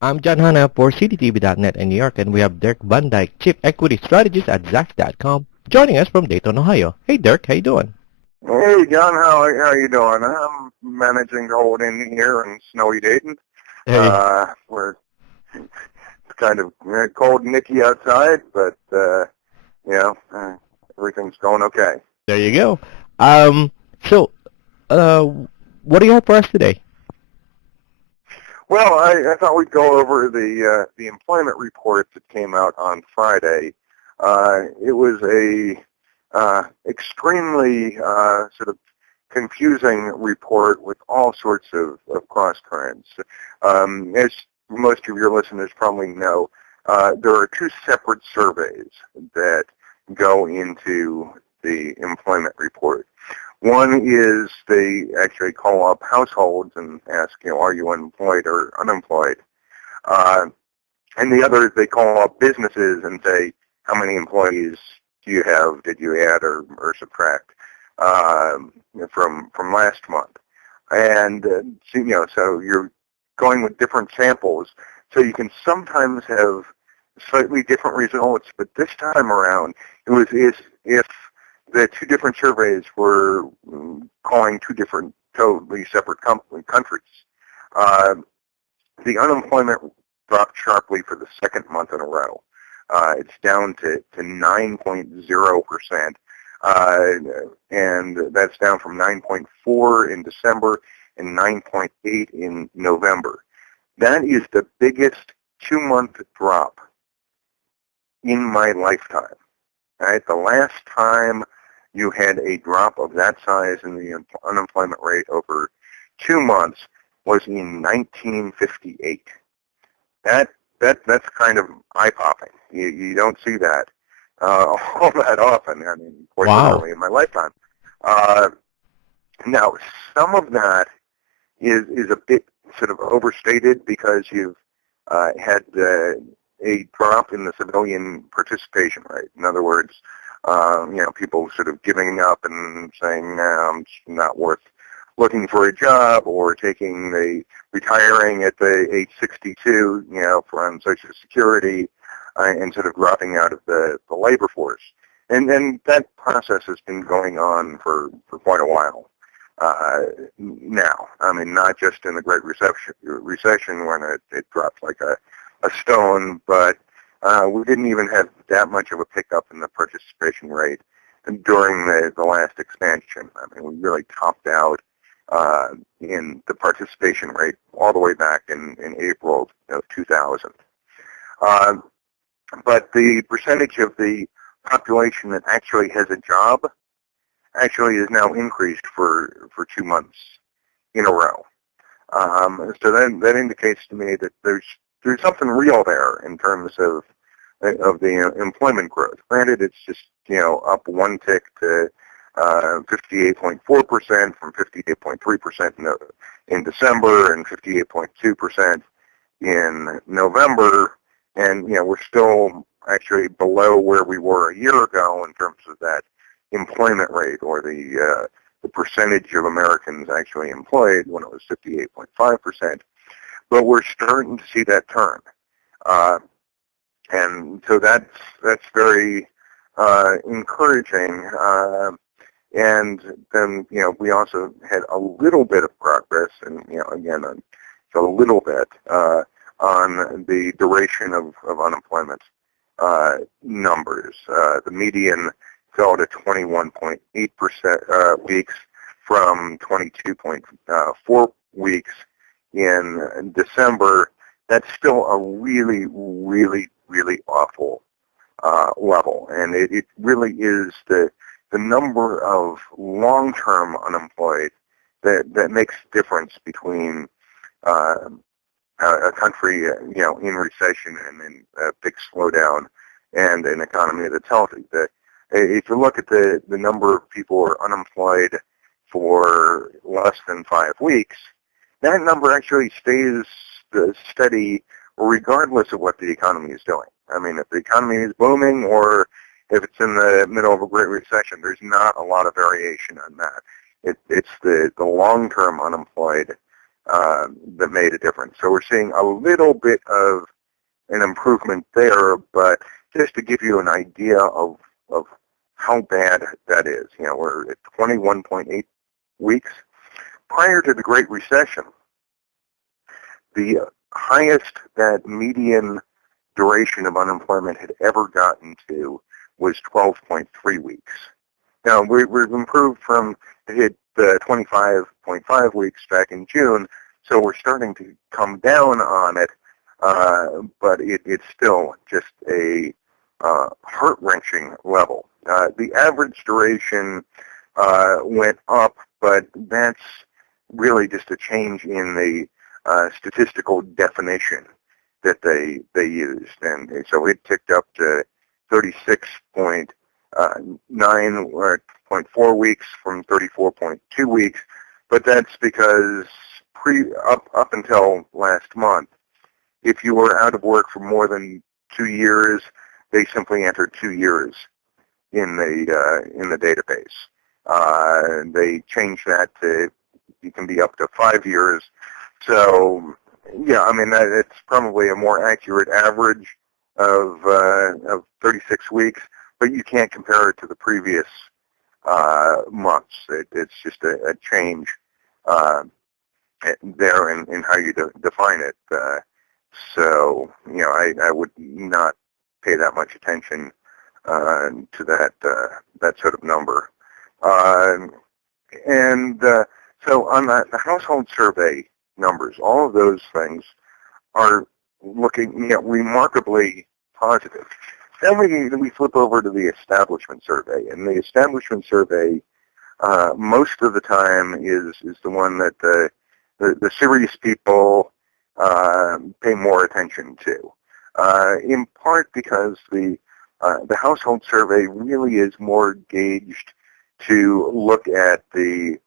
I'm John Hanna for CDTV.net in New York, and we have Dirk Dijk, Chief Equity Strategist at Zacks.com, joining us from Dayton, Ohio. Hey, Dirk, how you doing? Hey, John, how you doing? I'm managing to hold in here in snowy Dayton. Hey, We're kind of cold and nicky outside, but you know, everything's going okay. there you go. Um, so, uh, what do you have for us today? Well, I thought we'd go over the employment report that came out on Friday. It was a extremely sort of confusing report with all sorts of cross currents. As most of your listeners probably know, there are two separate surveys that go into the employment report. One is they actually call up households and ask, are you employed or unemployed? Uh, and the other is they call up businesses and say, how many employees do you have? Did you add or subtract from last month? And so you're going with different samples, so you can sometimes have slightly different results. But this time around, it was as if the two different surveys were calling two different, totally separate countries. Uh, the unemployment dropped sharply for the second month in a row. It's down to 9.0%, and that's down from 9.4 in December and 9.8 in November. That is the biggest 2-month drop in my lifetime. Right? The last time you had a drop of that size in the unemployment rate over 2 months was in 1958. That's kind of eye-popping. You don't see that all that often. I mean, quite Wow. literally in my lifetime. Now, some of that is a bit sort of overstated because you've had a drop in the civilian participation rate. In other words, people sort of giving up and saying, I'm not worth looking for a job, or retiring at the age 62, from Social Security, and sort of dropping out of the labor force. And that process has been going on for quite a while. Now, I mean, not just in the Great Recession when it dropped like a stone, but we didn't even have that much of a pickup in the participation rate during the last expansion. I mean, we really topped out in the participation rate all the way back in April of 2000. But the percentage of the population that actually has a job actually is now increased for 2 months in a row. So that indicates to me that there's something real there in terms of the employment growth. Granted, it's just up one tick to 58.4% from 58.3% in December and 58.2% in November, and we're still actually below where we were a year ago in terms of that employment rate, or the percentage of Americans actually employed, when it was 58.5%. But we're starting to see that turn, and so that's very encouraging. And then, we also had a little bit of progress, and, again, a little bit on the duration of unemployment numbers. The median fell to 21.8% weeks from 22.4 weeks in December. That's still a really, really, really awful level, and it really is the number of long-term unemployed that makes the difference between a country, in recession and in a big slowdown, and an economy that's healthy. If you look at the number of people who are unemployed for less than 5 weeks, that number actually stays steady regardless of what the economy is doing. I mean, if the economy is booming or if it's in the middle of a great recession, there's not a lot of variation on that. It's the long-term unemployed that made a difference. So we're seeing a little bit of an improvement there, but just to give you an idea of how bad that is, we're at 21.8 weeks. Prior to the Great Recession, the highest that median duration of unemployment had ever gotten to was 12.3 weeks. Now, we've improved from, it hit 25.5 weeks back in June, so we're starting to come down on it, but it's still just a heart-wrenching level. The average duration went up, but that's really just a change in the statistical definition that they used, and so it ticked up to 36.9 or 0.4 weeks from 34.2 weeks, but that's because up until last month, if you were out of work for more than 2 years, they simply entered 2 years in the database. They changed that to you can be up to 5 years. So yeah, I mean it's probably a more accurate average of 36 weeks, but you can't compare it to the previous months. It's just a change there in how you define it. So I would not pay that much attention to that sort of number. So on the household survey numbers, all of those things are looking remarkably positive. Then we flip over to the establishment survey, and the establishment survey most of the time is the one that the serious people pay more attention to, in part because the household survey really is more gauged to look at the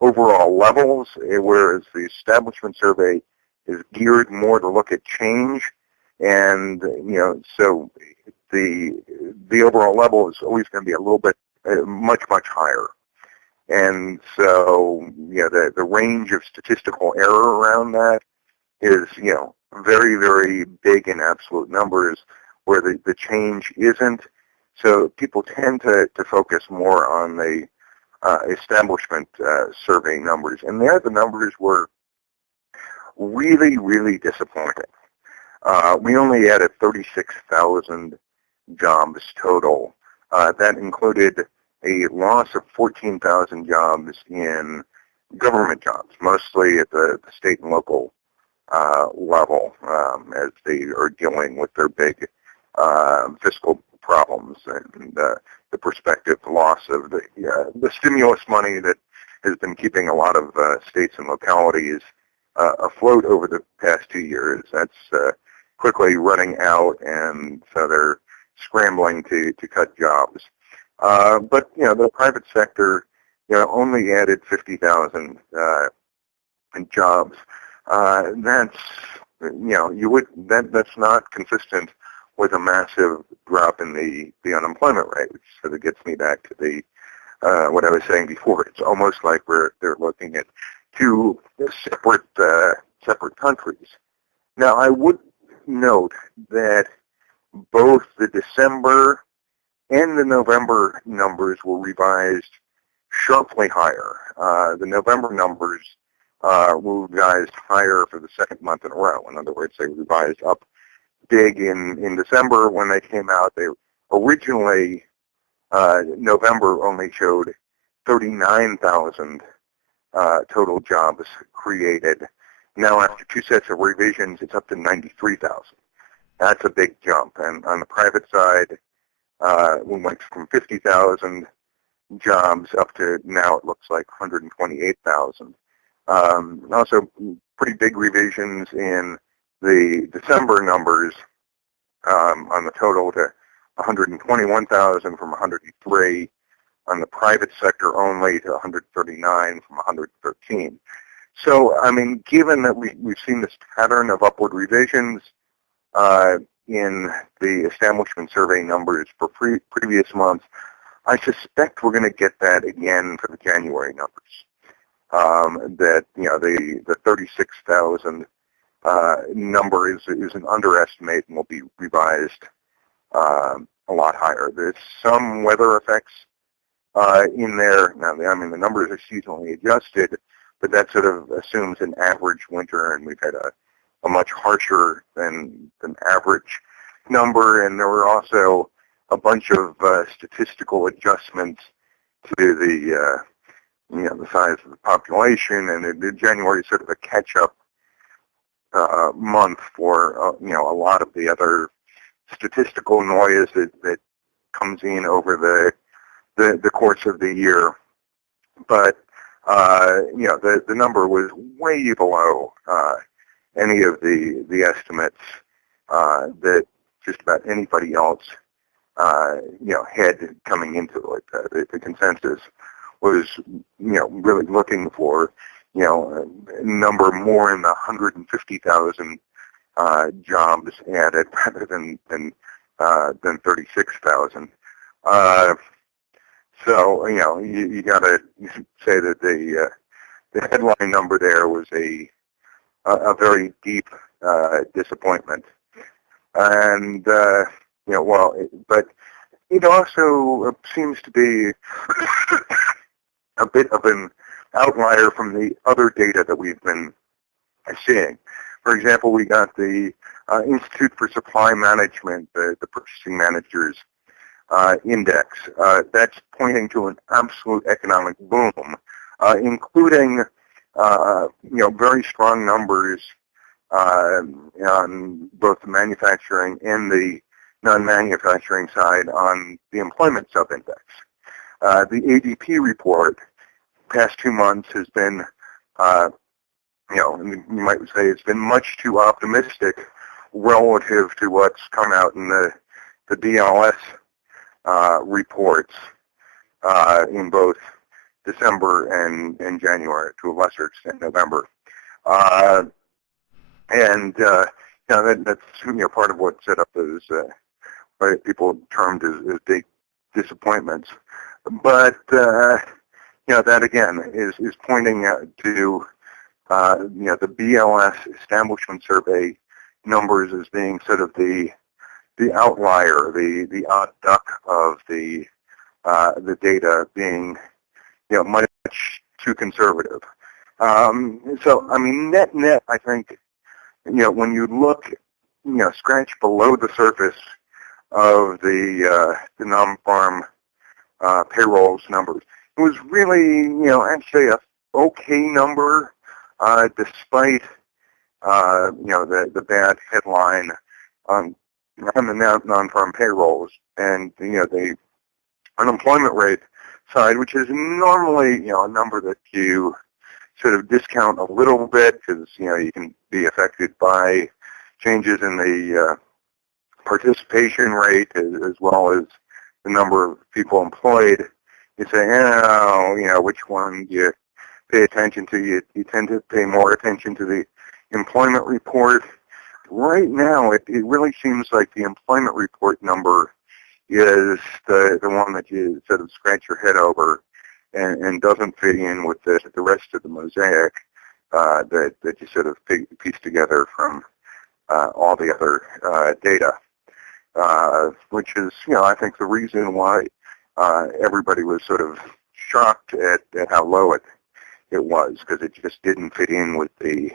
overall levels, whereas the establishment survey is geared more to look at change, and so the overall level is always going to be a little bit much higher, and so the range of statistical error around that is very, very big in absolute numbers, where the change isn't. So people tend to focus more on the establishment survey numbers, and there the numbers were really, really disappointing. We only added 36,000 jobs total. That included a loss of 14,000 jobs in government jobs, mostly at the state and local level, as they are dealing with their big fiscal problems and the prospective loss of the stimulus money that has been keeping a lot of states and localities afloat over the past 2 years. That's quickly running out, and so they're scrambling to cut jobs. But the private sector only added 50,000 jobs. That's that's not consistent with a massive drop in the unemployment rate, which sort of gets me back to the what I was saying before. It's almost like they're looking at two separate countries. Now, I would note that both the December and the November numbers were revised sharply higher. The November numbers were revised higher for the second month in a row. In other words, they revised up big in December when they came out. They originally, November only showed 39,000 total jobs created. Now, after two sets of revisions, it's up to 93,000. That's a big jump. And on the private side, we went from 50,000 jobs up to now it looks like 128,000. Also, pretty big revisions in the December numbers on the total to 121,000 from 103, on the private sector only to 139 from 113. So, I mean, given that we've seen this pattern of upward revisions in the establishment survey numbers for previous months, I suspect we're going to get that again for the January numbers. that the 36,000 number is an underestimate and will be revised a lot higher. There's some weather effects in there. Now, the numbers are seasonally adjusted, but that sort of assumes an average winter, and we've had a much harsher than average number, and there were also a bunch of statistical adjustments to the size of the population, and January is sort of a catch-up month for a lot of the other statistical noise that comes in over the course of the year. But the number was way below any of the estimates that just about anybody else had coming into it. The consensus was really looking for a number more in the 150,000 jobs added rather than 36,000. So you got to say that the headline number there was a very deep disappointment, and but it also seems to be a bit of an outlier from the other data that we've been seeing. For example, we got the Institute for Supply Management, the Purchasing Managers Index. That's pointing to an absolute economic boom, including very strong numbers on both the manufacturing and the non-manufacturing side on the employment sub-index. The ADP report past 2 months has been, you might say it's been much too optimistic relative to what's come out in the BLS reports in both December and January, to a lesser extent November. That's part of what set up those what people termed as big disappointments. But that again is pointing to the BLS establishment survey numbers as being sort of the outlier, the odd duck of the data being much too conservative. So net, I think when you look scratch below the surface of the non-farm payrolls numbers, it was really actually a okay number despite the bad headline on the non-farm payrolls and the unemployment rate side, which is normally a number that you sort of discount a little bit because you can be affected by changes in the participation rate as well as the number of people employed. You say, which one do you pay attention to? You tend to pay more attention to the employment report. Right now, it really seems like the employment report number is the one that you sort of scratch your head over and doesn't fit in with the rest of the mosaic that you sort of piece together from all the other data, which is, I think, the reason why everybody was sort of shocked at how low it was, because it just didn't fit in with the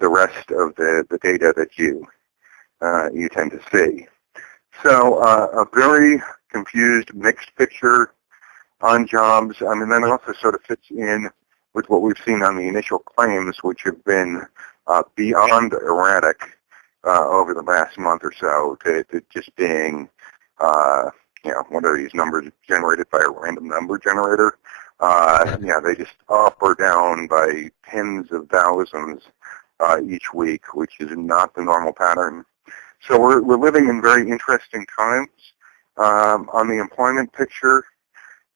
rest of the data that you tend to see. So a very confused, mixed picture on jobs. That also sort of fits in with what we've seen on the initial claims, which have been beyond erratic over the last month or so, to just being, one of these numbers generated by a random number generator. They just up or down by tens of thousands each week, which is not the normal pattern. So we're living in very interesting times on the employment picture.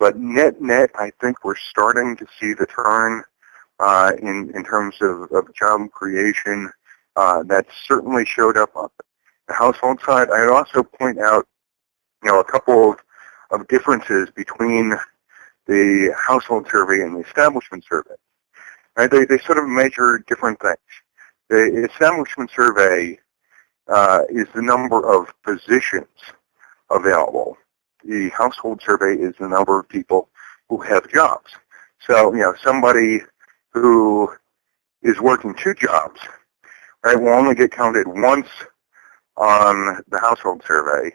But net, I think we're starting to see the turn in terms of job creation. That certainly showed up on the household side. I'd also point out, a couple of differences between the household survey and the establishment survey. Right? They sort of measure different things. The establishment survey is the number of positions available. The household survey is the number of people who have jobs. So, somebody who is working 2 jobs, right, will only get counted once on the household survey,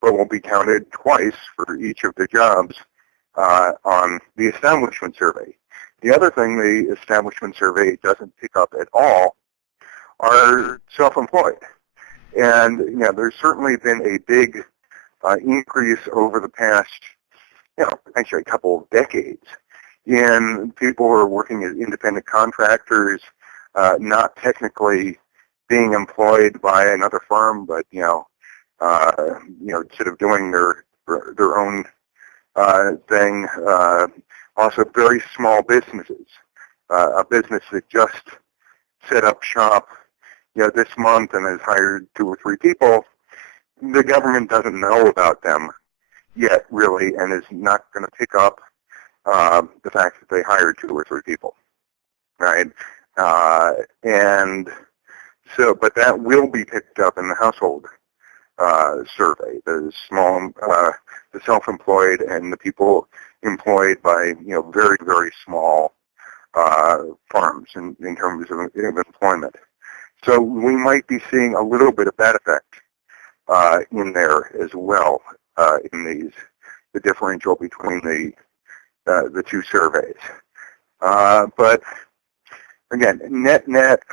but will be counted twice for each of the jobs on the establishment survey. The other thing the establishment survey doesn't pick up at all are self-employed. And, there's certainly been a big increase over the past, actually a couple of decades in people who are working as independent contractors, not technically being employed by another firm, but, sort of doing their own thing. Also very small businesses, a business that just set up shop, this month and has hired 2 or 3 people. The government doesn't know about them yet, really, and is not going to pick up the fact that they hired 2 or 3 people, right? And so, but that will be picked up in the household survey. The the self-employed and the people employed by very, very small firms in terms of employment. So we might be seeing a little bit of that effect in there as well in the differential between the 2 surveys. But again, net,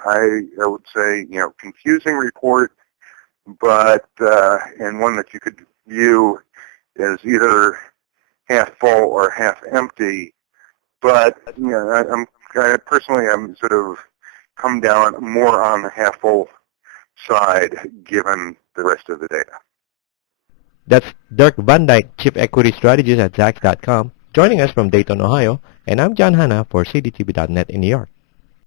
I would say confusing report, but and one that you could view as either half full or half empty. But I'm sort of come down more on the half full side given the rest of the data. That's Dirk Van Dijk, Chief Equity Strategist at Zacks.com, joining us from Dayton, Ohio, and I'm John Hanna for CDTV.net in New York.